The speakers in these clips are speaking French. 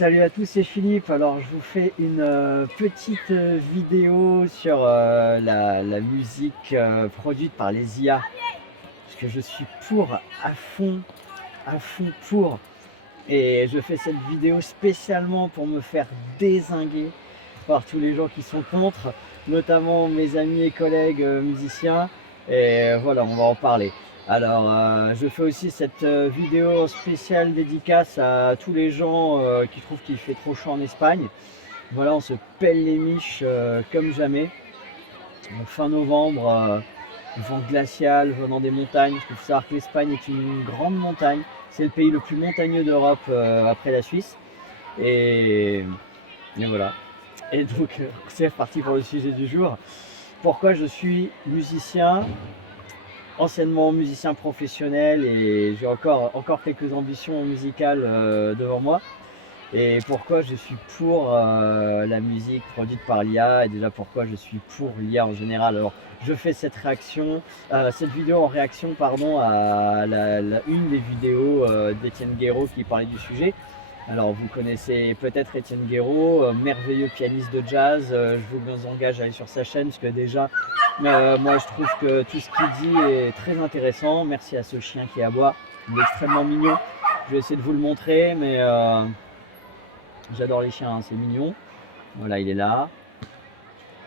Salut à tous, c'est Philippe. Alors, je vous fais une petite vidéo sur la musique produite par les IA. Parce que je suis pour, à fond pour. Et je fais cette vidéo spécialement pour me faire dézinguer par tous les gens qui sont contre, notamment mes amis et collègues musiciens. Et voilà, on va en parler. Alors, je fais aussi cette vidéo spéciale dédicace à tous les gens qui trouvent qu'il fait trop chaud en Espagne. Voilà, on se pèle les miches comme jamais. Fin novembre, vent glacial venant des montagnes. Il faut savoir que l'Espagne est une grande montagne. C'est le pays le plus montagneux d'Europe après la Suisse. Et, et voilà. Et donc, c'est reparti pour le sujet du jour. Pourquoi je suis musicien, anciennement musicien professionnel, et j'ai encore quelques ambitions musicales devant moi. Et pourquoi je suis pour la musique produite par l'IA, et déjà pourquoi je suis pour l'IA en général. Alors, je fais cette vidéo en réaction pardon, à une des vidéos d'Étienne Guéraud qui parlait du sujet. Alors, vous connaissez peut-être Étienne Guéraud, merveilleux pianiste de jazz. Je vous engage à aller sur sa chaîne parce que déjà, moi je trouve que tout ce qu'il dit est très intéressant. Merci à ce chien qui aboie, il est extrêmement mignon. Je vais essayer de vous le montrer, mais j'adore les chiens, hein, c'est mignon. Voilà, il est là.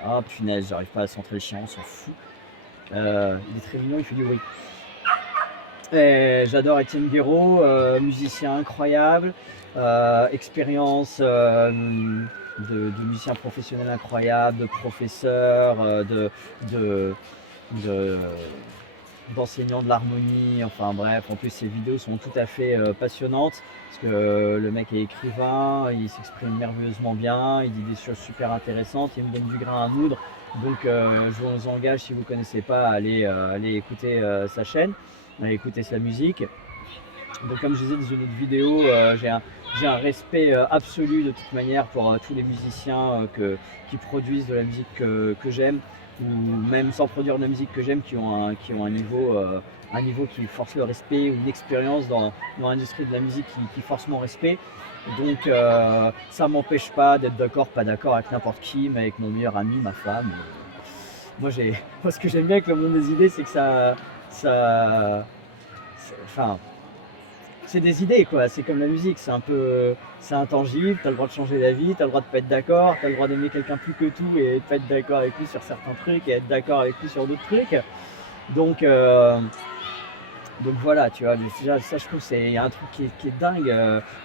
Ah punaise, j'arrive pas à centrer le chien, on s'en fout. Il est très mignon, il fait du bruit. J'adore Étienne Guéraud, musicien incroyable, expérience de musicien professionnel incroyable, de professeur, de- d'enseignant de l'harmonie, enfin bref, en plus ses vidéos sont tout à fait passionnantes, parce que le mec est écrivain, il s'exprime merveilleusement bien, il dit des choses super intéressantes, il me donne du grain à moudre, donc je vous engage, si vous ne connaissez pas, à aller écouter sa chaîne, à écouter sa musique. Donc comme je disais dans une autre vidéo, j'ai un respect absolu de toute manière pour tous les musiciens qui produisent de la musique que j'aime, ou même sans produire de la musique que j'aime, qui ont un niveau qui force le respect, ou une expérience dans l'industrie de la musique qui force mon respect. Donc ça m'empêche pas d'être d'accord, pas d'accord avec n'importe qui, mais avec mon meilleur ami, ma femme. Moi, moi ce que j'aime bien avec le monde des idées, c'est que enfin, c'est des idées quoi, c'est comme la musique, c'est intangible, t'as le droit de changer d'avis, t'as le droit de pas être d'accord, t'as le droit d'aimer quelqu'un plus que tout et de pas être d'accord avec lui sur certains trucs et être d'accord avec lui sur d'autres trucs. Donc, donc voilà, tu vois, déjà ça je trouve c'est un truc qui est dingue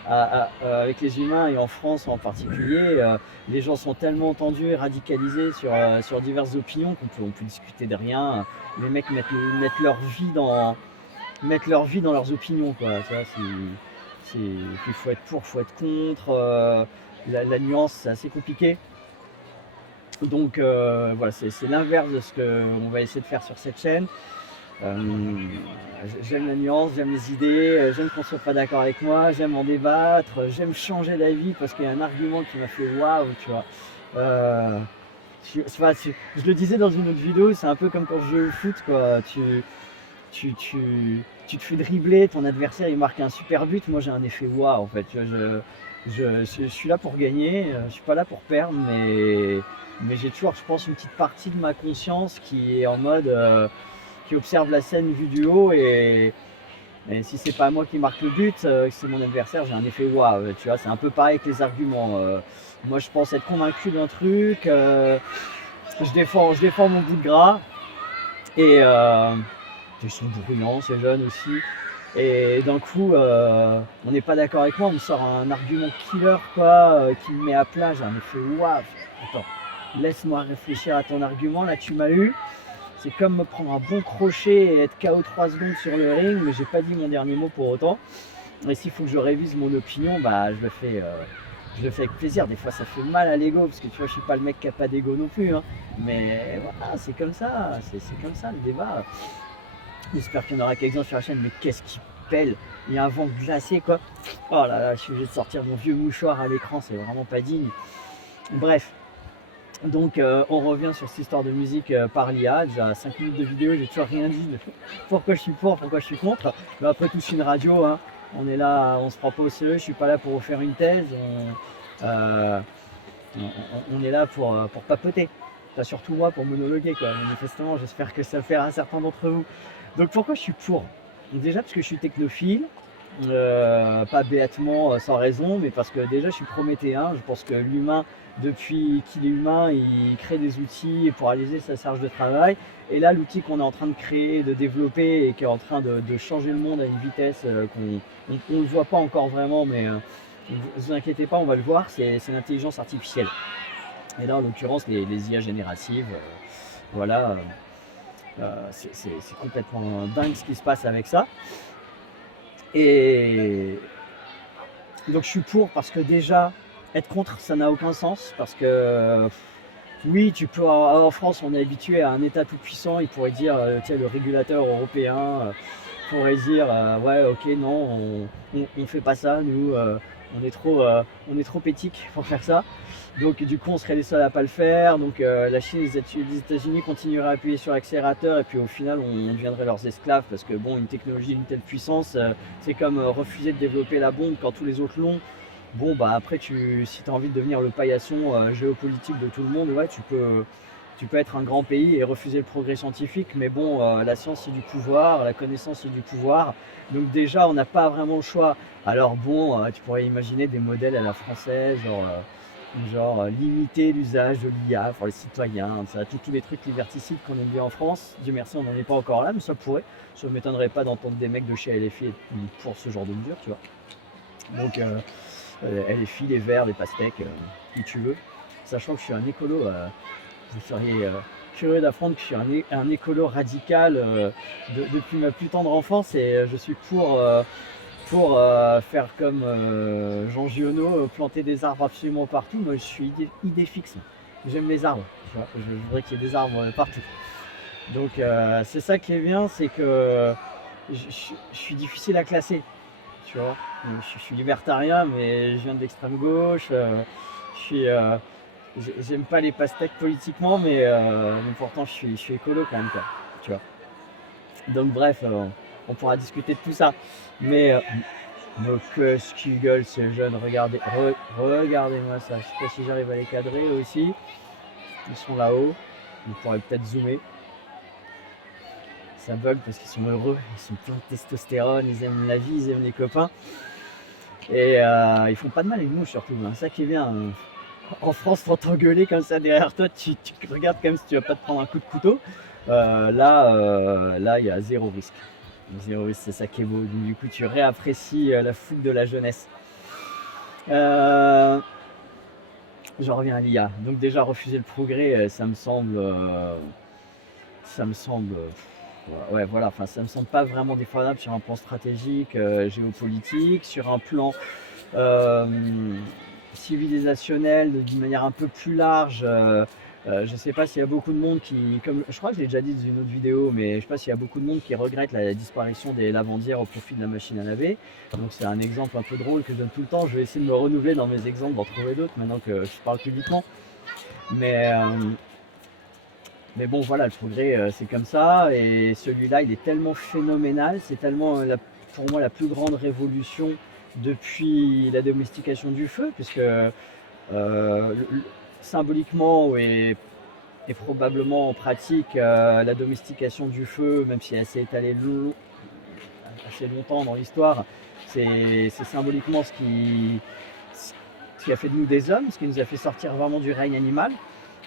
avec les humains et en France en particulier. Les gens sont tellement tendus et radicalisés sur diverses opinions qu'on peut discuter de rien. Les mecs mettent leur vie dans leurs opinions quoi. Ça, il faut être pour, il faut être contre. La nuance, c'est assez compliqué. Donc voilà, c'est l'inverse de ce qu'on va essayer de faire sur cette chaîne. J'aime la nuance, j'aime les idées, j'aime qu'on soit pas d'accord avec moi, j'aime en débattre, j'aime changer d'avis parce qu'il y a un argument qui m'a fait waouh, tu vois. Je le disais dans une autre vidéo, c'est un peu comme quand je joue au foot, quoi. Tu, tu, tu te fais dribbler, ton adversaire il marque un super but, moi j'ai un effet waouh en fait. Je suis là pour gagner, je suis pas là pour perdre, mais j'ai toujours, je pense, une petite partie de ma conscience qui est en mode, qui observe la scène vue du haut, et si c'est pas moi qui marque le but, c'est mon adversaire, j'ai un effet waouh, tu vois, c'est un peu pareil avec les arguments. Moi je pense être convaincu d'un truc, je défends mon bout de gras, et ils sont bruyants, ces jeunes aussi. Et d'un coup, on n'est pas d'accord avec moi, on me sort un argument killer, quoi, qui me met à plat, j'ai un effet waouh. Attends, laisse-moi réfléchir à ton argument, là tu m'as eu. C'est comme me prendre un bon crochet et être KO 3 secondes sur le ring, mais j'ai pas dit mon dernier mot pour autant. Et s'il faut que je révise mon opinion, bah je le fais avec plaisir. Des fois ça fait mal à l'ego, parce que tu vois, je suis pas le mec qui a pas d'ego non plus, hein. Mais voilà, c'est comme ça, c'est comme ça le débat. J'espère qu'il y en aura quelques-uns sur la chaîne, mais qu'est-ce qui pèle? Il y a un vent glacé quoi. Oh là là, je suis obligé de sortir mon vieux mouchoir à l'écran, c'est vraiment pas digne. Bref. Donc on revient sur cette histoire de musique par l'IA. Déjà 5 minutes de vidéo, j'ai toujours rien dit de pourquoi je suis pour, pourquoi je suis contre. Mais après tout, c'est une radio, hein. On est là, on se prend pas au sérieux, je suis pas là pour faire une thèse, euh, on est là pour papoter. Enfin, surtout moi pour monologuer quoi, manifestement, j'espère que ça fait un certain d'entre vous. Donc pourquoi je suis pour? Déjà parce que je suis technophile, pas béatement sans raison, mais parce que déjà je suis prométhéen. Je pense que l'humain, depuis qu'il est humain, il crée des outils pour réaliser sa charge de travail. Et là, l'outil qu'on est en train de créer, de développer et qui est en train de changer le monde à une vitesse qu'on ne voit pas encore vraiment, mais ne vous inquiétez pas, on va le voir, c'est l'intelligence artificielle. Et là, en l'occurrence, les IA génératives, voilà, c'est complètement dingue ce qui se passe avec ça. Et donc je suis pour parce que déjà, être contre, ça n'a aucun sens. Parce que oui, tu peux, en France, on est habitué à un État tout puissant, il pourrait dire, tiens, le régulateur européen pourrait dire, ouais, ok, non, on fait pas ça, nous, on est trop éthique pour faire ça. Donc du coup, on serait les seuls à pas le faire. Donc la Chine et les États-Unis continueraient à appuyer sur l'accélérateur et puis au final, on deviendrait leurs esclaves parce que bon, une technologie d'une telle puissance, c'est comme refuser de développer la bombe quand tous les autres l'ont. Bon, bah après, si tu as envie de devenir le paillasson géopolitique de tout le monde, ouais, tu peux être un grand pays et refuser le progrès scientifique, mais bon, la science c'est du pouvoir, la connaissance c'est du pouvoir, donc déjà on n'a pas vraiment le choix. Alors bon, tu pourrais imaginer des modèles à la française, genre limiter l'usage de l'IA pour les citoyens, ça, tous les trucs liberticides qu'on aime bien en France. Dieu merci, on n'en est pas encore là, mais ça pourrait. Ça ne m'étonnerait pas d'entendre des mecs de chez LFI pour ce genre de mesure, tu vois. Donc LFI, les Verts, les pastèques, qui tu veux. Sachant que je suis un écolo, vous seriez curieux d'apprendre que je suis un écolo radical depuis ma plus tendre enfance et je suis pour faire comme Jean Giono, planter des arbres absolument partout. Moi je suis idée fixe, j'aime les arbres, tu vois. Je voudrais qu'il y ait des arbres partout. Donc c'est ça qui est bien, c'est que je suis difficile à classer, tu vois. Je suis libertarien, mais je viens de l'extrême gauche. J'aime pas les pastèques politiquement, mais pourtant je suis écolo quand même, quoi, tu vois. Donc bref, on pourra discuter de tout ça. Mais qu'est-ce qu'ils gueulent ces jeunes, regardez-moi ça. Je sais pas si j'arrive à les cadrer aussi. Ils sont là-haut. On pourrait peut-être zoomer. Ça bug parce qu'ils sont heureux, ils sont pleins de testostérone, ils aiment la vie, ils aiment les copains. Et ils font pas de mal, les mouches surtout, hein. Ça qui est bien. En France, pour t'engueuler comme ça derrière toi, tu regardes comme si tu vas pas te prendre un coup de couteau. Là, il y a zéro risque. Zéro risque, c'est ça qui est beau. Du coup, tu réapprécies la fougue de la jeunesse. J'en reviens à l'IA. Donc déjà, refuser le progrès, ça me semble... ouais, voilà, enfin, ça me semble pas vraiment défendable sur un plan stratégique, géopolitique, sur un plan civilisationnel, d'une manière un peu plus large. Je sais pas s'il y a beaucoup de monde qui, comme je crois que je l'ai déjà dit dans une autre vidéo, mais je sais pas s'il y a beaucoup de monde qui regrette la disparition des lavandières au profit de la machine à laver. Donc c'est un exemple un peu drôle que je donne tout le temps. Je vais essayer de me renouveler dans mes exemples, d'en trouver d'autres maintenant que je parle publiquement. Mais bon, voilà, le progrès, c'est comme ça. Et celui-là, il est tellement phénoménal. C'est tellement, pour moi, la plus grande révolution depuis la domestication du feu, puisque symboliquement et probablement en pratique, la domestication du feu, même si elle s'est étalée assez longtemps dans l'histoire, c'est symboliquement ce qui a fait de nous des hommes, ce qui nous a fait sortir vraiment du règne animal.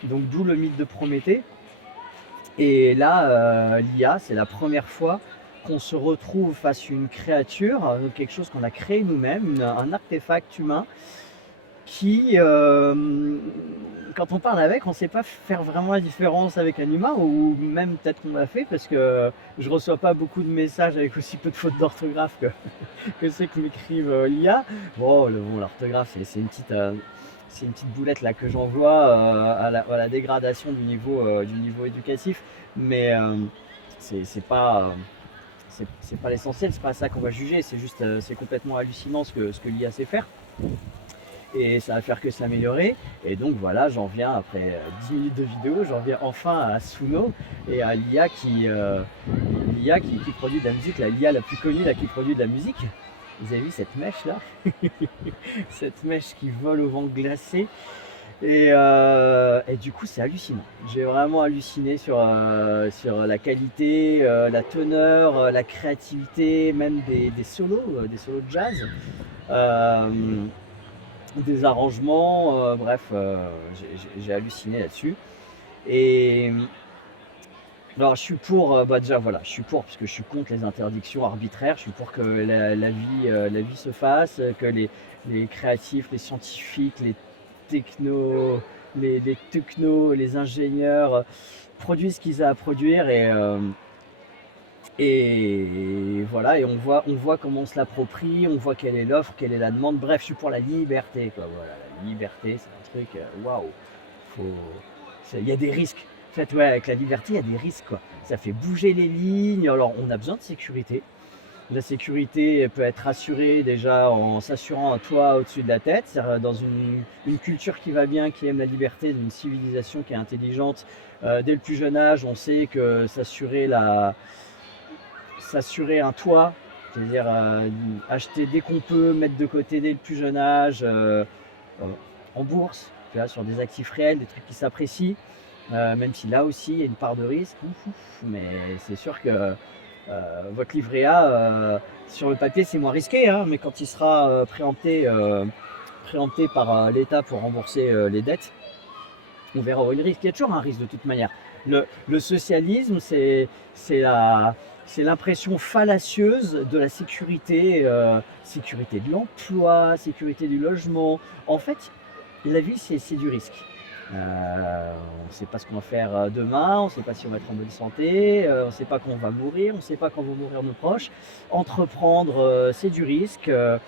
Donc d'où le mythe de Prométhée. Et là, l'IA, c'est la première fois qu'on se retrouve face à une créature, quelque chose qu'on a créé nous-mêmes, un artefact humain qui, quand on parle avec, on ne sait pas faire vraiment la différence avec un humain, ou même peut-être qu'on l'a fait, parce que je ne reçois pas beaucoup de messages avec aussi peu de fautes d'orthographe que ceux qui m'écrivent l'IA. Bon, l'orthographe, c'est une petite boulette là que j'envoie à la dégradation du niveau éducatif, mais c'est pas l'essentiel, c'est pas ça qu'on va juger, c'est juste c'est complètement hallucinant ce que l'IA sait faire. Et ça va faire que s'améliorer. Et donc voilà, j'en viens après 10 minutes de vidéo, j'en viens enfin à Suno et à l'IA qui produit de la musique, l'IA la plus connue là, qui produit de la musique. Vous avez vu cette mèche là? Cette mèche qui vole au vent glacé. Et du coup, c'est hallucinant. J'ai vraiment halluciné sur la qualité, la teneur, la créativité, même des solos de jazz, euh, des arrangements, bref, j'ai halluciné là-dessus. Et alors, je suis pour, bah déjà voilà, je suis pour parce que je suis contre les interdictions arbitraires. Je suis pour que la vie se fasse, que les créatifs, les scientifiques, technos, les technos, les ingénieurs produisent ce qu'ils ont à produire et voilà. Et on voit comment on se l'approprie, on voit quelle est l'offre, quelle est la demande. Bref, je suis pour la liberté, quoi. Voilà, la liberté, c'est un truc, waouh. Il y a des risques. En fait, ouais, avec la liberté, il y a des risques, quoi. Ça fait bouger les lignes. Alors, on a besoin de sécurité. La sécurité peut être assurée déjà en s'assurant un toit au-dessus de la tête, c'est-à-dire dans une culture qui va bien, qui aime la liberté, une civilisation qui est intelligente. Dès le plus jeune âge, on sait que s'assurer un toit, c'est-à-dire acheter dès qu'on peut, mettre de côté dès le plus jeune âge, en bourse, tu vois, sur des actifs réels, des trucs qui s'apprécient, même si là aussi il y a une part de risque, mais c'est sûr que votre livret A, sur le papier c'est moins risqué, hein, mais quand il sera préempté par l'État pour rembourser les dettes, on verra où il risque. Il y a toujours un risque de toute manière. Le socialisme, c'est l'impression fallacieuse de la sécurité, sécurité de l'emploi, sécurité du logement. En fait, la vie, c'est du risque. On ne sait pas ce qu'on va faire demain, on ne sait pas si on va être en bonne santé, on ne sait pas quand on va mourir, on ne sait pas quand vont mourir nos proches. Entreprendre, c'est du risque. Il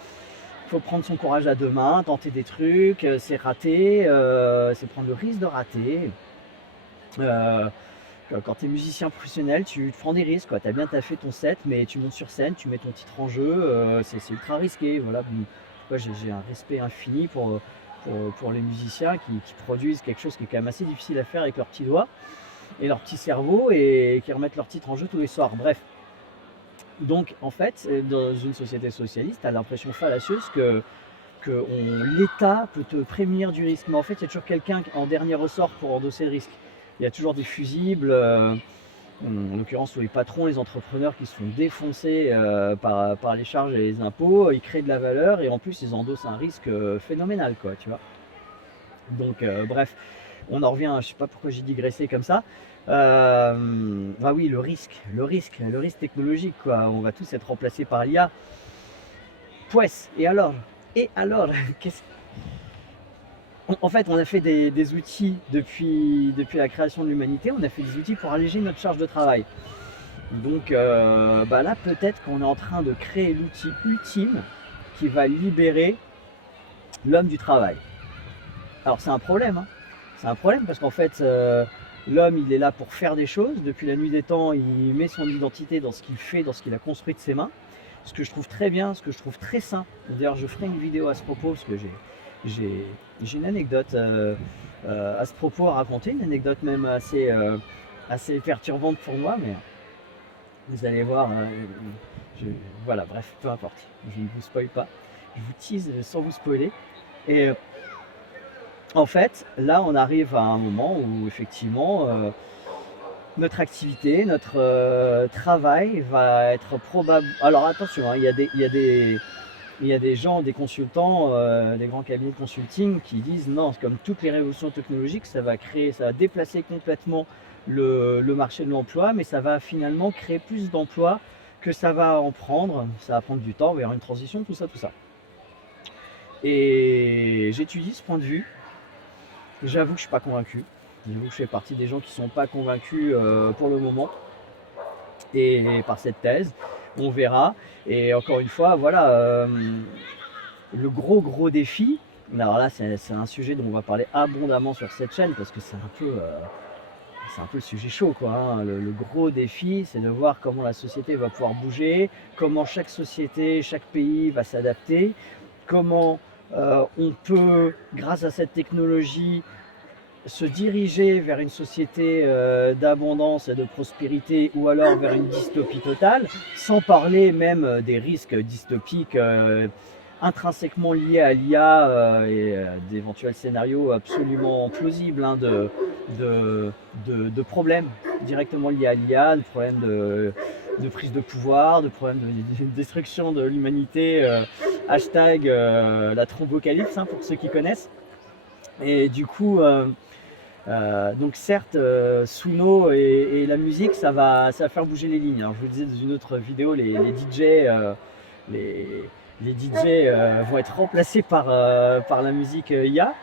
faut prendre son courage à deux mains, tenter des trucs, c'est rater, c'est prendre le risque de rater. Euh, Quand tu es musicien professionnel, tu te prends des risques. Tu as bien taffé ton set, mais tu montes sur scène, tu mets ton titre en jeu, c'est ultra risqué. Voilà. J'ai un respect infini pour les musiciens qui produisent quelque chose qui est quand même assez difficile à faire avec leurs petits doigts et leur petit cerveau et qui remettent leur titre en jeu tous les soirs. Bref. Donc en fait, dans une société socialiste, tu as l'impression fallacieuse que l'État peut te prémunir du risque. Mais en fait, il y a toujours quelqu'un en dernier ressort pour endosser le risque. Il y a toujours des fusibles, en l'occurrence tous les patrons, les entrepreneurs qui se font défoncer par les charges et les impôts, ils créent de la valeur et en plus ils endossent un risque phénoménal, quoi, tu vois. Donc bref, on en revient, je sais pas pourquoi j'ai digressé comme ça. Bah oui, le risque technologique, quoi. On va tous être remplacés par l'IA. Pouesse, et alors, en fait, on a fait des outils depuis la création de l'humanité, on a fait des outils pour alléger notre charge de travail. Donc bah là, peut-être qu'on est en train de créer l'outil ultime qui va libérer l'homme du travail. Alors c'est un problème, hein. C'est un problème parce qu'en fait, l'homme, il est là pour faire des choses. Depuis la nuit des temps, il met son identité dans ce qu'il fait, dans ce qu'il a construit de ses mains. Ce que je trouve très bien, ce que je trouve très sain. D'ailleurs, je ferai une vidéo à ce propos parce que j'ai une anecdote à ce propos à raconter, une anecdote même assez perturbante pour moi, mais vous allez voir. Je- voilà, bref, peu importe. Je ne vous spoil pas. Je vous tease sans vous spoiler. Et en fait, là, on arrive à un moment où effectivement, notre activité, notre travail va être probable. Alors attention, hein, il y a des gens, des consultants, des grands cabinets de consulting qui disent non, comme toutes les révolutions technologiques, ça va déplacer complètement le marché de l'emploi, mais ça va finalement créer plus d'emplois que ça va en prendre. Ça va prendre du temps, il va y avoir une transition, tout ça, tout ça. Et j'étudie ce point de vue. J'avoue que je suis pas convaincu. J'avoue que je fais partie des gens qui sont pas convaincus pour le moment et par cette thèse. On verra. Et encore une fois, voilà, le gros défi. Alors là, c'est un sujet dont on va parler abondamment sur cette chaîne parce que c'est un peu le sujet chaud, quoi, hein. Le gros défi, c'est de voir comment la société va pouvoir bouger, comment chaque société, chaque pays va s'adapter, comment on peut, grâce à cette technologie, se diriger vers une société d'abondance et de prospérité ou alors vers une dystopie totale, sans parler même des risques dystopiques intrinsèquement liés à l'IA et d'éventuels scénarios absolument plausibles hein, de problèmes directement liés à l'IA, de problèmes de prise de pouvoir, de problèmes de destruction de l'humanité, hashtag la trombocalypse hein, pour ceux qui connaissent. Et du coup, donc certes, Suno et la musique, ça va faire bouger les lignes. Alors, je vous disais dans une autre vidéo, les DJ, les, les DJ vont être remplacés par la musique IA.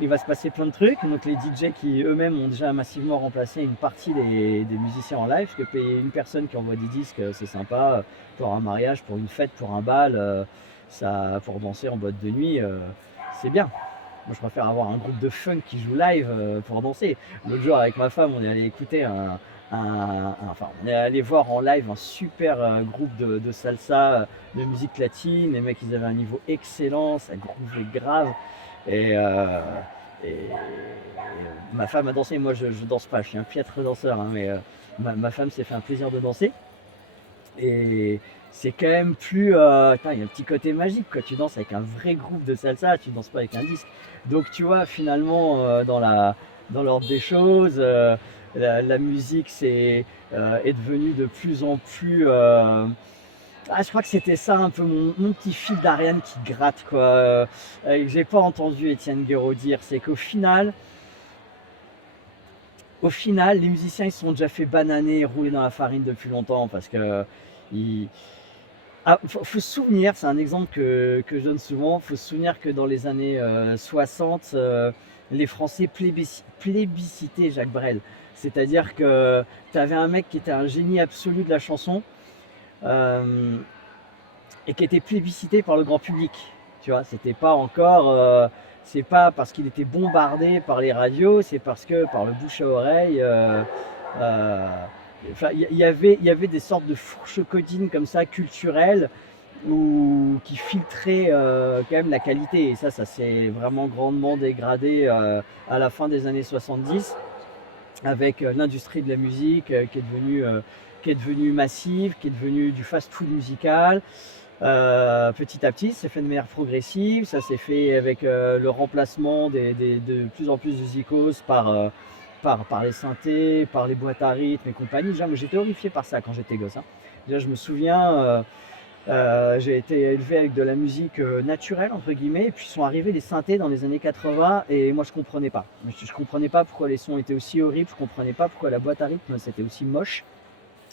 Il va se passer plein de trucs. Donc les DJ qui eux-mêmes ont déjà massivement remplacé une partie des musiciens en live, parce que payer une personne qui envoie des disques, c'est sympa pour un mariage, pour une fête, pour un bal, pour danser en boîte de nuit, c'est bien. Moi, je préfère avoir un groupe de funk qui joue live pour danser. L'autre jour, avec ma femme, on est allé écouter enfin, on est allé voir en live un super groupe de salsa, de musique latine. Les mecs, ils avaient un niveau excellent, ça groovait grave. Et, ma femme a dansé. Moi, je danse pas, je suis un piètre danseur, hein, mais ma femme s'est fait un plaisir de danser. Et c'est quand même plus. Il y a un petit côté magique, quoi. Tu danses avec un vrai groupe de salsa, tu danses pas avec un disque. Donc, tu vois, finalement, dans l'ordre des choses, la musique est devenue de plus en plus. Je crois que c'était ça un peu mon petit fil d'Ariane qui gratte, quoi. Que j'ai pas entendu Étienne Guéraud dire, c'est qu'au final, les musiciens ils se sont déjà fait bananer et rouler dans la farine depuis longtemps parce que ils, faut se souvenir, c'est un exemple que je donne souvent, il faut se souvenir que dans les années 60, les Français plébiscitaient Jacques Brel. C'est-à-dire que tu avais un mec qui était un génie absolu de la chanson euh, et qui était plébiscité par le grand public. Tu vois, c'était pas encore, c'est pas parce qu'il était bombardé par les radios, c'est parce que par le bouche à oreille. Euh, Enfin, il y avait des sortes de fourches codines comme ça, culturelles, qui filtraient quand même la qualité. Et ça s'est vraiment grandement dégradé à la fin des années 70 avec l'industrie de la musique qui est devenue massive, qui est devenue du fast-food musical. Petit à petit, c'est fait de manière progressive. Ça s'est fait avec le remplacement de plus en plus de zikos par les synthés, par les boîtes à rythme et compagnie. Déjà, moi, j'étais horrifié par ça quand j'étais gosse. Hein. Déjà, je me souviens, j'ai été élevé avec de la musique naturelle, entre guillemets, et puis sont arrivés les synthés dans les années 80, et moi, je comprenais pas. Je comprenais pas pourquoi les sons étaient aussi horribles, je comprenais pas pourquoi la boîte à rythme, c'était aussi moche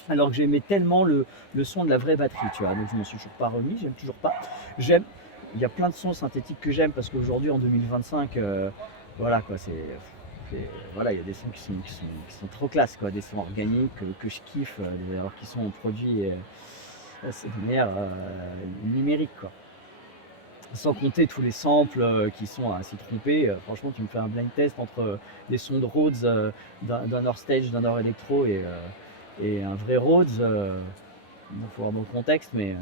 alors que j'aimais tellement le son de la vraie batterie, tu vois. Donc je m'en suis toujours pas remis, j'aime toujours pas. J'aime, il y a plein de sons synthétiques que j'aime parce qu'aujourd'hui en 2025, voilà quoi, voilà, il y a des sons qui sont trop classe, quoi, des sons organiques que je kiffe, alors qu'ils sont produits de manière numérique, quoi. Sans compter tous les samples qui sont à s'y tromper. Franchement, tu me fais un blind test entre des sons de Rhodes, d'un Nord Stage, d'un Nord Electro et un vrai Rhodes. Il faut voir dans le contexte, mais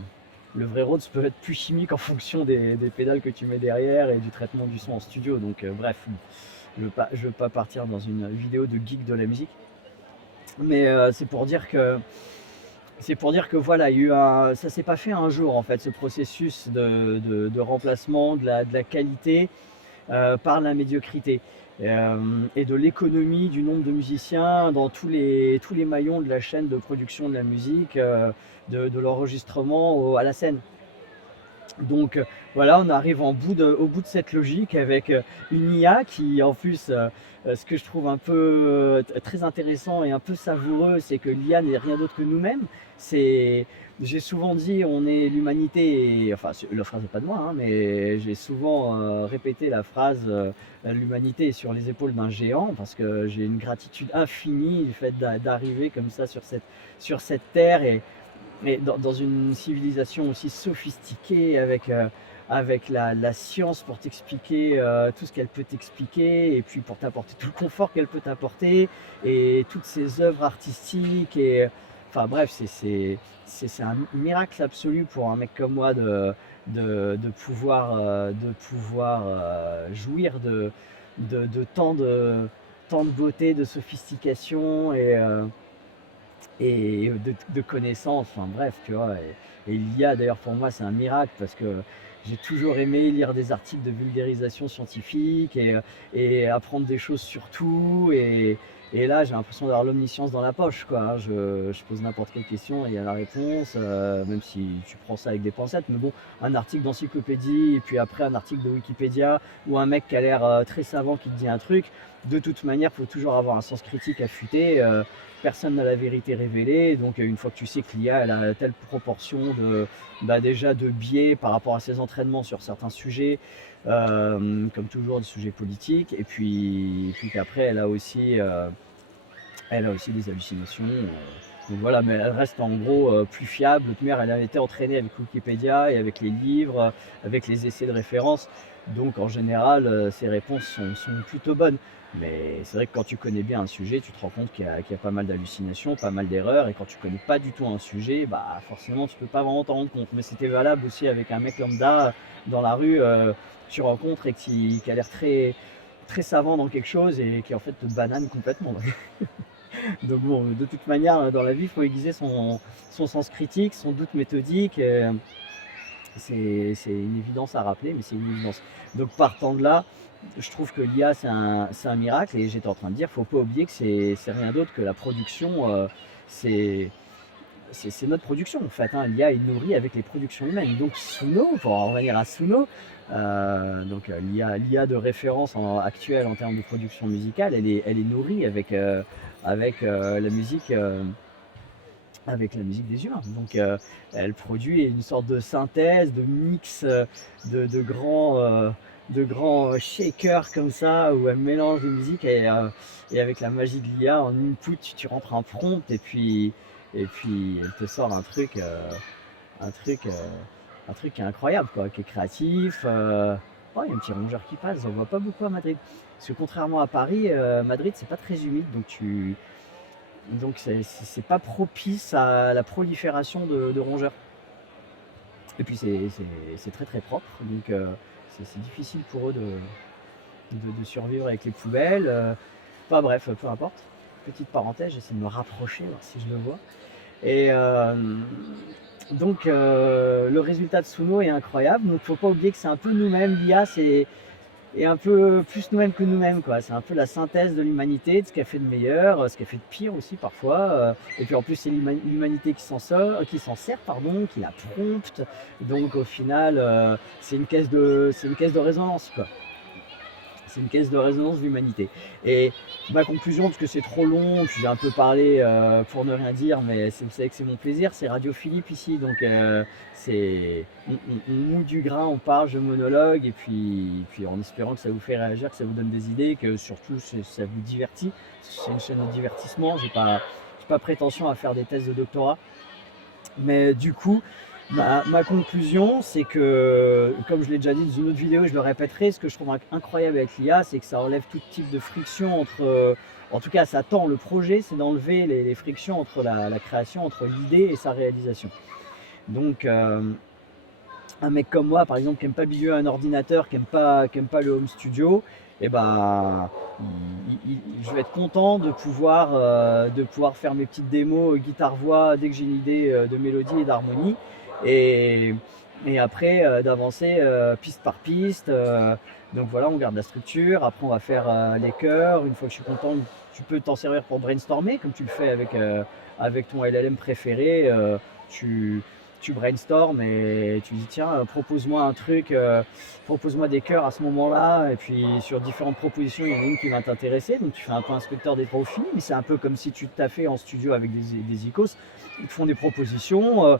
le vrai Rhodes peut être plus chimique en fonction des pédales que tu mets derrière et du traitement du son en studio. Donc, bref, je ne veux pas partir dans une vidéo de geek de la musique. Mais c'est pour dire que voilà, ça s'est pas fait un jour en fait, ce processus de remplacement de la qualité par la médiocrité et de l'économie du nombre de musiciens dans tous les maillons de la chaîne de production de la musique, de l'enregistrement à la scène. Donc voilà, on arrive au bout de cette logique avec une IA qui, en plus, ce que je trouve un peu très intéressant et un peu savoureux, c'est que l'IA n'est rien d'autre que nous-mêmes. J'ai souvent dit, on est l'humanité, enfin, la phrase n'est pas de moi, hein, mais j'ai souvent répété la phrase l'humanité est sur les épaules d'un géant, parce que j'ai une gratitude infinie du fait d'arriver comme ça sur cette terre et dans une civilisation aussi sophistiquée avec la science pour t'expliquer tout ce qu'elle peut t'expliquer et puis pour t'apporter tout le confort qu'elle peut t'apporter et toutes ces œuvres artistiques et enfin bref c'est un miracle absolu pour un mec comme moi de pouvoir jouir de tant de beauté, de sophistication et de connaissances, enfin bref, tu vois. Et l'IA, d'ailleurs, pour moi, c'est un miracle parce que j'ai toujours aimé lire des articles de vulgarisation scientifique et apprendre des choses sur tout. Et là, j'ai l'impression d'avoir l'omniscience dans la poche, quoi, hein. Je pose n'importe quelle question et il y a la réponse, même si tu prends ça avec des pincettes. Mais bon, un article d'encyclopédie et puis après un article de Wikipédia ou un mec qui a l'air très savant qui te dit un truc, de toute manière, il faut toujours avoir un sens critique affûté. Personne n'a la vérité révélée, donc une fois que tu sais que l'IA elle a telle proportion déjà de biais par rapport à ses entraînements sur certains sujets, comme toujours des sujets politiques, et puis qu'après elle a aussi des hallucinations. Donc voilà, mais elle reste en gros plus fiable. L'autre mère, elle a été entraînée avec Wikipédia et avec les livres, avec les essais de référence. Donc en général, ses réponses sont plutôt bonnes. Mais c'est vrai que quand tu connais bien un sujet, tu te rends compte qu'il y a pas mal d'hallucinations, pas mal d'erreurs. Et quand tu connais pas du tout un sujet, bah forcément, tu peux pas vraiment t'en rendre compte. Mais c'était valable aussi avec un mec lambda dans la rue que tu rencontres et qui a l'air très, très savant dans quelque chose et qui en fait te banane complètement. Donc bon, de toute manière, dans la vie, il faut aiguiser son sens critique, son doute méthodique. C'est une évidence à rappeler, mais c'est une évidence. Donc partant de là, je trouve que l'IA, c'est un miracle. Et j'étais en train de dire, il ne faut pas oublier que c'est rien d'autre que la production. C'est c'est notre production en fait, hein. L'IA est nourrie avec les productions humaines. Donc Suno, pour en revenir à Suno, l'IA de référence actuelle en termes de production musicale, elle est nourrie avec la musique des humains. Donc elle produit une sorte de synthèse, de mix, de grands shakers comme ça, où elle mélange les musiques et avec la magie de l'IA, en input, tu rentres un prompt et puis elle te sort un truc, euh, un truc qui est incroyable, quoi, qui est créatif. Oh, il y a un petit rongeur qui passe, on voit pas beaucoup à Madrid. Parce que contrairement à Paris, Madrid c'est pas très humide, donc c'est pas propice à la prolifération de rongeurs. Et puis c'est très très propre, donc c'est difficile pour eux de survivre avec les poubelles. Enfin bref, peu importe. Petite parenthèse, j'essaie de me rapprocher, voir si je le vois. Et donc le résultat de Suno est incroyable. Donc faut pas oublier que c'est un peu nous-mêmes. L'IA c'est un peu plus nous-mêmes que nous-mêmes, quoi. C'est un peu la synthèse de l'humanité, de ce qu'elle fait de meilleur, ce qu'elle fait de pire aussi parfois. Et puis en plus c'est l'humanité qui s'en sert, pardon, qui la prompte. Donc au final c'est une caisse de résonance, quoi. C'est une caisse de résonance de l'humanité. Et ma conclusion, parce que c'est trop long, puis j'ai un peu parlé pour ne rien dire, mais vous savez que c'est mon plaisir, c'est Radio Philippe ici, donc on mouille du grain, on parle, je monologue, et puis en espérant que ça vous fait réagir, que ça vous donne des idées, que surtout ça vous divertit. C'est une chaîne de divertissement, j'ai pas prétention à faire des thèses de doctorat, mais du coup, ma conclusion, c'est que, comme je l'ai déjà dit dans une autre vidéo, je le répéterai, ce que je trouve incroyable avec l'IA, c'est que ça enlève tout type de friction en tout cas, ça tend, le projet, c'est d'enlever les frictions entre la création, entre l'idée et sa réalisation. Donc, un mec comme moi, par exemple, qui aime pas bidouiller un ordinateur, qui aime pas le home studio, et ben, je vais être content de pouvoir faire mes petites démos guitare-voix dès que j'ai une idée de mélodie et d'harmonie, et, et après d'avancer piste par piste. Donc voilà, on garde la structure. Après, on va faire les chœurs. Une fois que je suis content, tu peux t'en servir pour brainstormer, comme tu le fais avec ton LLM préféré. Tu, tu brainstormes et tu dis tiens, propose-moi un truc, propose-moi des chœurs à ce moment-là, et puis sur différentes propositions, il y en a une qui va t'intéresser, donc tu fais un peu inspecteur des travaux finis, mais c'est un peu comme si tu t'affais en studio avec des icos, ils te font des propositions,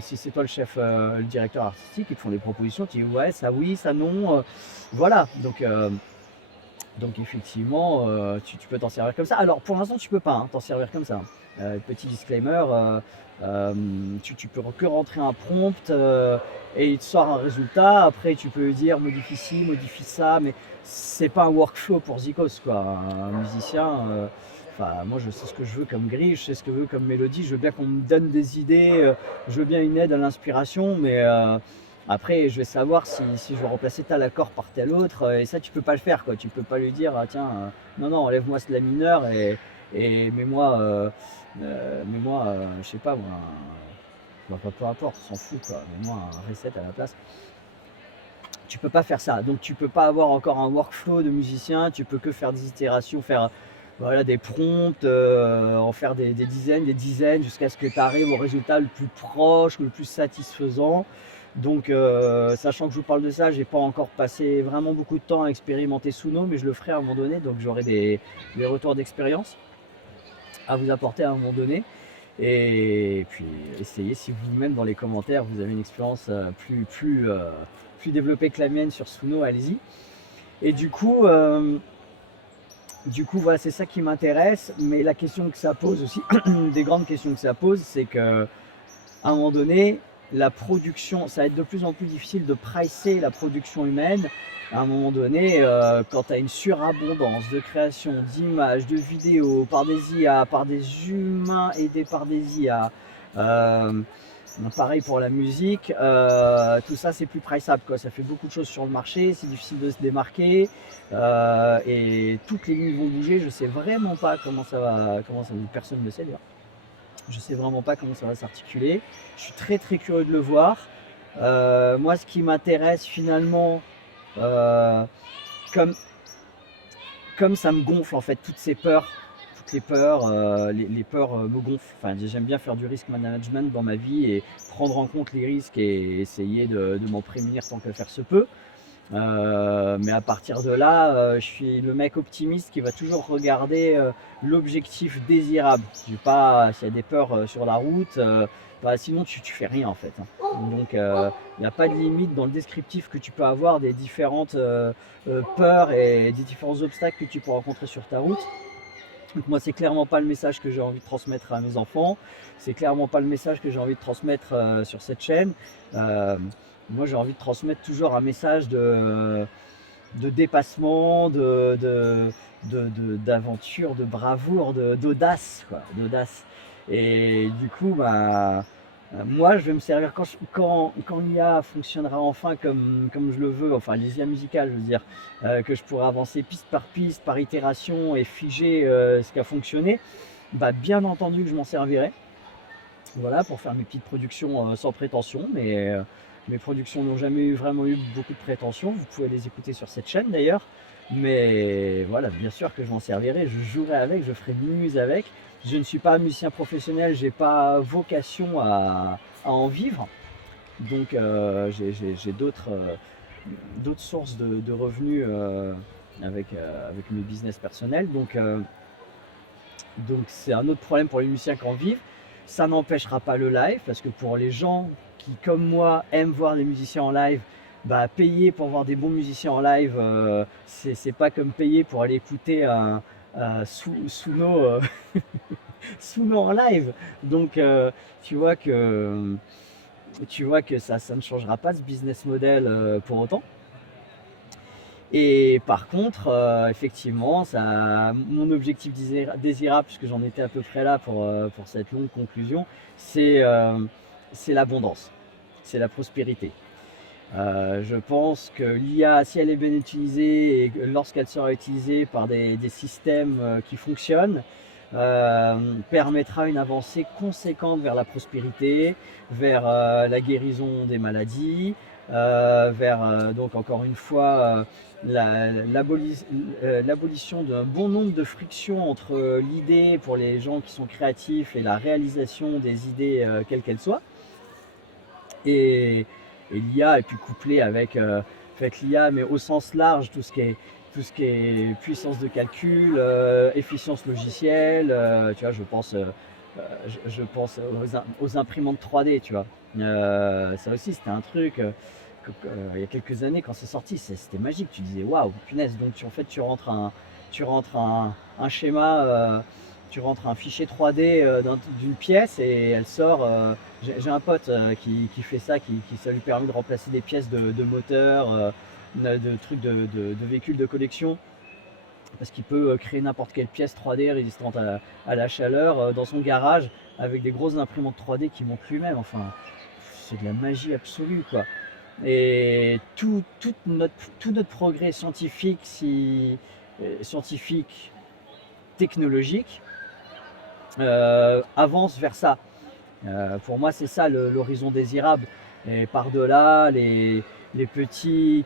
si c'est toi le chef, le directeur artistique, ils te font des propositions, tu dis ouais, ça oui, ça non, voilà, donc effectivement, tu peux t'en servir comme ça. Alors pour l'instant, tu peux pas t'en servir comme ça. Petit disclaimer, tu peux que rentrer un prompt et il te sort un résultat. Après, tu peux lui dire modifie ci, modifie ça, mais c'est pas un workflow pour Zikos, quoi. Un musicien, enfin, moi je sais ce que je veux comme grille, je sais ce que je veux comme mélodie. Je veux bien qu'on me donne des idées, je veux bien une aide à l'inspiration, mais Après, je vais savoir si je vais remplacer tel accord par tel autre, et ça, tu peux pas le faire, quoi. Tu peux pas lui dire, ah, tiens, non, non, enlève-moi ce la mineur et mets-moi, je sais pas moi, bah, peu importe, on s'en fout, quoi. Mets-moi un reset à la place. Tu peux pas faire ça. Donc tu peux pas avoir encore un workflow de musicien, tu peux que faire des itérations, faire voilà, des prompts, en faire des dizaines, jusqu'à ce que tu arrives au résultat le plus proche, le plus satisfaisant. Donc sachant que je vous parle de ça, j'ai pas encore passé vraiment beaucoup de temps à expérimenter Suno, mais je le ferai à un moment donné, donc j'aurai des retours d'expérience à vous apporter à un moment donné. Et puis essayez, si vous-même dans les commentaires vous avez une expérience plus développée que la mienne sur Suno, allez-y. Et du coup voilà, c'est ça qui m'intéresse. Mais la question que ça pose aussi, une des grandes questions que ça pose, c'est que à un moment donné, la production, ça va être de plus en plus difficile de pricer la production humaine. À un moment donné, quand tu as une surabondance de création d'images, de vidéos par des IA, par des humains aidés par des IA, pareil pour la musique, tout ça c'est plus priceable, quoi. Ça fait beaucoup de choses sur le marché, c'est difficile de se démarquer, et toutes les lignes vont bouger. Je sais vraiment pas comment ça va, personne ne le sait d'ailleurs. Je sais vraiment pas comment ça va s'articuler. Je suis très très curieux de le voir. Moi, ce qui m'intéresse finalement, euh, comme, comme ça me gonfle en fait, toutes les peurs, les peurs me gonflent. Enfin, j'aime bien faire du risk management dans ma vie et prendre en compte les risques et essayer de m'en prémunir tant que faire se peut. Mais à partir de là, je suis le mec optimiste qui va toujours regarder l'objectif désirable. Je dis pas s'il y a des peurs sur la route, bah, sinon tu fais rien en fait, hein. Donc il n'y a pas de limite dans le descriptif que tu peux avoir des différentes peurs et des différents obstacles que tu peux rencontrer sur ta route. Donc moi, c'est clairement pas le message que j'ai envie de transmettre à mes enfants. C'est clairement pas le message que j'ai envie de transmettre sur cette chaîne. Euh, Moi, j'ai envie de transmettre toujours un message de dépassement, d'aventure, de bravoure, d'audace, quoi, d'audace. Et du coup, bah, moi, je vais me servir quand l'IA fonctionnera enfin comme je le veux, enfin les IA musicales, je veux dire, que je pourrai avancer piste, par itération et figer ce qui a fonctionné. Bah, bien entendu que je m'en servirai, voilà, pour faire mes petites productions sans prétention, mais mes productions n'ont jamais vraiment eu beaucoup de prétention. Vous pouvez les écouter sur cette chaîne d'ailleurs, mais voilà, bien sûr que je m'en servirai, je jouerai avec, je ferai muse avec. Je ne suis pas musicien professionnel, j'ai pas vocation à en vivre, donc j'ai d'autres sources de revenus avec mes business personnels, donc c'est un autre problème pour les musiciens qui en vivent. Ça n'empêchera pas le live, parce que pour les gens qui, comme moi, aiment voir des musiciens en live, bah, payer pour voir des bons musiciens en live, c'est pas comme payer pour aller écouter Suno, Suno en live. Donc tu vois que ça ne changera pas ce business model pour autant. Et par contre, effectivement, mon objectif désirable, puisque j'en étais à peu près là pour cette longue conclusion, c'est l'abondance, c'est la prospérité. Je pense que l'IA, si elle est bien utilisée et lorsqu'elle sera utilisée par des systèmes qui fonctionnent, permettra une avancée conséquente vers la prospérité, vers la guérison des maladies, vers donc encore une fois l'abolition d'un bon nombre de frictions entre l'idée pour les gens qui sont créatifs et la réalisation des idées quelles qu'elles soient. Et l'IA est puis couplée avec l'IA, mais au sens large, tout ce qui est puissance de calcul, efficience logicielle, tu vois, je pense aux imprimantes 3D, tu vois. Ça aussi, c'était un truc, il y a quelques années, quand c'est sorti, c'était magique. Tu disais, waouh, punaise, donc en fait, tu rentres un schéma, tu rentres un fichier 3D d'une pièce et elle sort. J'ai un pote qui fait ça, ça lui permet de remplacer des pièces de moteurs, de trucs de véhicules de collection, parce qu'il peut créer n'importe quelle pièce 3D résistante à la chaleur dans son garage avec des grosses imprimantes 3D qui montent lui-même. Enfin, c'est de la magie absolue, quoi. Et tout notre progrès scientifique, scientifique, technologique, avance vers ça. Pour moi, c'est ça l'horizon désirable. Et par-delà les petits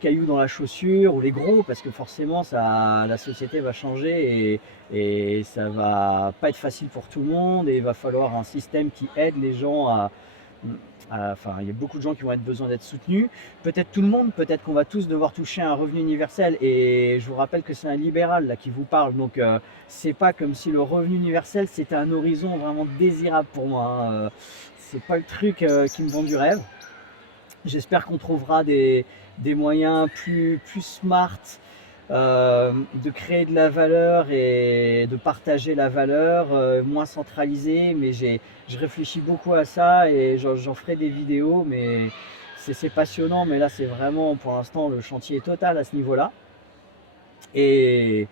cailloux dans la chaussure, ou les gros, parce que forcément la société va changer, et ça va pas être facile pour tout le monde, et il va falloir un système qui aide les gens enfin, il y a beaucoup de gens qui vont être besoin d'être soutenus. Peut-être tout le monde, peut-être qu'on va tous devoir toucher un revenu universel. Et je vous rappelle que c'est un libéral là qui vous parle, donc c'est pas comme si le revenu universel c'était un horizon vraiment désirable pour moi, hein. C'est pas le truc qui me vend du rêve. J'espère qu'on trouvera des moyens plus smart, de créer de la valeur et de partager la valeur, moins centralisée, mais je réfléchis beaucoup à ça, et j'en ferai des vidéos, mais c'est passionnant, mais là c'est vraiment pour l'instant le chantier est total à ce niveau-là. Et,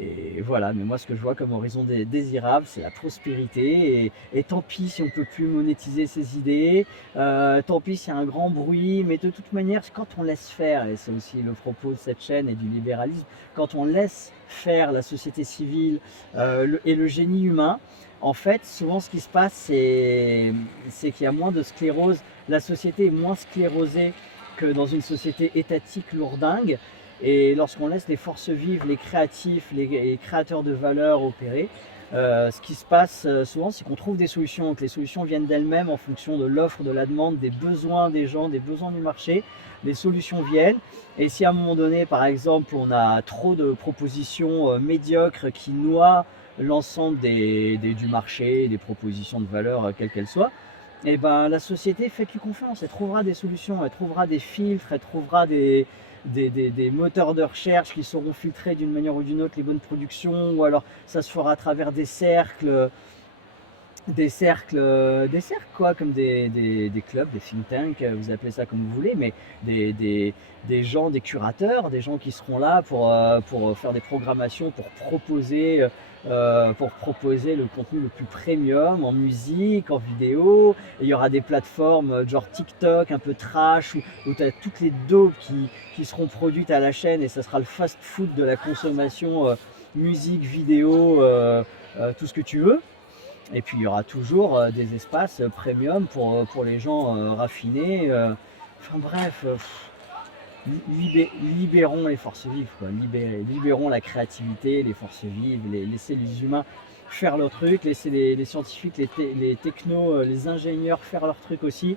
et voilà, mais moi ce que je vois comme horizon désirable, c'est la prospérité, et tant pis si on ne peut plus monétiser ses idées, tant pis s'il y a un grand bruit, mais de toute manière, quand on laisse faire, et c'est aussi le propos de cette chaîne et du libéralisme, quand on laisse faire la société civile et le génie humain, en fait, souvent ce qui se passe, c'est qu'il y a moins de sclérose, la société est moins sclérosée que dans une société étatique lourdingue. Et lorsqu'on laisse les forces vives, les créatifs, les créateurs de valeur opérer, ce qui se passe souvent, c'est qu'on trouve des solutions, que les solutions viennent d'elles-mêmes en fonction de l'offre, de la demande, des besoins des gens, des besoins du marché. Les solutions viennent, et si à un moment donné, par exemple, on a trop de propositions médiocres qui noient l'ensemble du marché, des propositions de valeur, quelles qu'elles soient, et ben la société, faites-lui confiance, elle trouvera des solutions, elle trouvera des filtres, elle trouvera des moteurs de recherche qui sauront filtrer d'une manière ou d'une autre les bonnes productions, ou alors ça se fera à travers des cercles quoi, comme des clubs, des think tanks, vous appelez ça comme vous voulez, mais des gens, des curateurs, des gens qui seront là pour faire des programmations, pour proposer le contenu le plus premium en musique, en vidéo. Et il y aura des plateformes genre TikTok, un peu trash, où tu as toutes les dopes qui seront produites à la chaîne, et ça sera le fast-food de la consommation, musique, vidéo, tout ce que tu veux. Et puis il y aura toujours des espaces premium pour les gens raffinés. Enfin bref, libérons les forces vives, quoi. Libérons la créativité, les forces vives, laissez les humains faire leur truc, laissez les scientifiques, les technos, les ingénieurs faire leur truc aussi.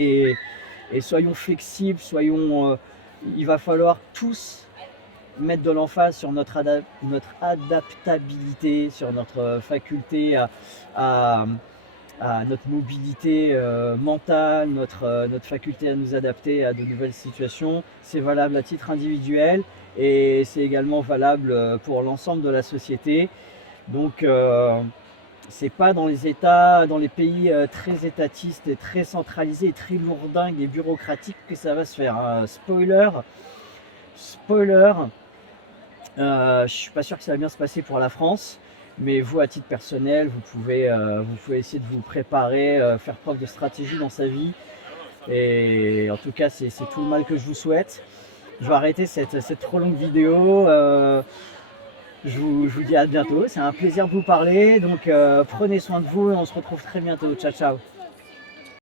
Et, et soyons flexibles, il va falloir tous mettre de l'emphase sur notre adaptabilité, sur notre faculté à, notre mobilité mentale, notre faculté à nous adapter à de nouvelles situations. C'est valable à titre individuel, et c'est également valable pour l'ensemble de la société. Donc c'est pas dans les pays très étatistes et très centralisés et très lourdingues et bureaucratiques que ça va se faire, hein. Spoiler, je suis pas sûr que ça va bien se passer pour la France, mais vous, à titre personnel, vous pouvez essayer de vous préparer, faire preuve de stratégie dans sa vie. Et en tout cas, c'est tout le mal que je vous souhaite. Je vais arrêter cette trop longue vidéo. Je vous dis à bientôt. C'est un plaisir de vous parler. Donc prenez soin de vous, et on se retrouve très bientôt. Ciao, ciao.